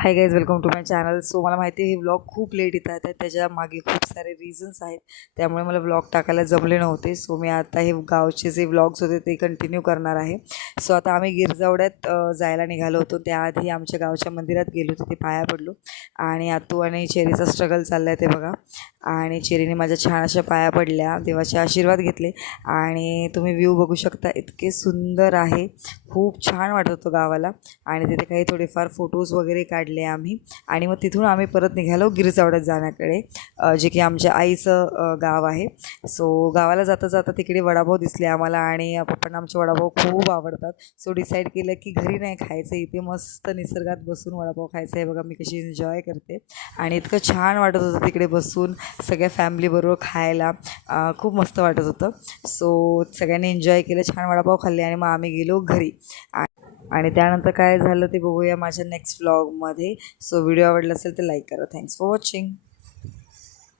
High guys, welcome to my channel. So मला माहिती आहे हे व्लॉग खूप लेट येत आहेत, त्याच्या मागे खूप सारे रिझन्स आहेत, त्यामुळे मला व्लॉग टाकायला जमले नव्हते. सो मी आता हे गावचे जे व्लॉग्स होते ते कंटिन्यू करणार आहे. सो आता आम्ही गिरजावड्यात जायला निघालो होतो. त्याआधी आमच्या गावच्या मंदिरात गेलो, तिथे पाया पडलो आणि आतू आणि चेरीचा स्ट्रगल चालला आहे ते बघा. आणि चेरीने माझ्या छान अशा पाया पडल्या, देवाचे आशीर्वाद घेतले आणि तुम्ही व्ह्यू बघू शकता, इतके सुंदर आहे. खूप छान वाटत होतं गावाला आणि तिथे काही थोडेफार फोटोज वगैरे काढले आम्ही. आणि मग तिथून आम्ही परत निघालो गिरजावड्यात जाण्याकडे, जे की आमच्या आईचं गाव आहे. सो गावाला जाता जाता तिकडे वडापाव दिसले आम्हाला आणि पप्पांना आमचे वडापाव खूप आवडतात. सो डिसाईड केलं की घरी नाही खायचं, इथे मस्त निसर्गात बसून वडापाव खायचा आहे. बघा मी कशी एन्जॉय करते आणि इतकं छान वाटत होतं तिकडे बसून सगळ्या फॅमिलीबरोबर खायला. खूप मस्त वाटत होतं. सो सगळ्यांनी एन्जॉय केलं, छान वडापाव खाल्ले आणि मग आम्ही गेलो घरी. आणि त्यानंतर काय झालं ते बघूया माझ्या नेक्स्ट व्लॉगमध्ये. सो व्हिडिओ आवडला असेल तर लाईक करा. Thanks for watching.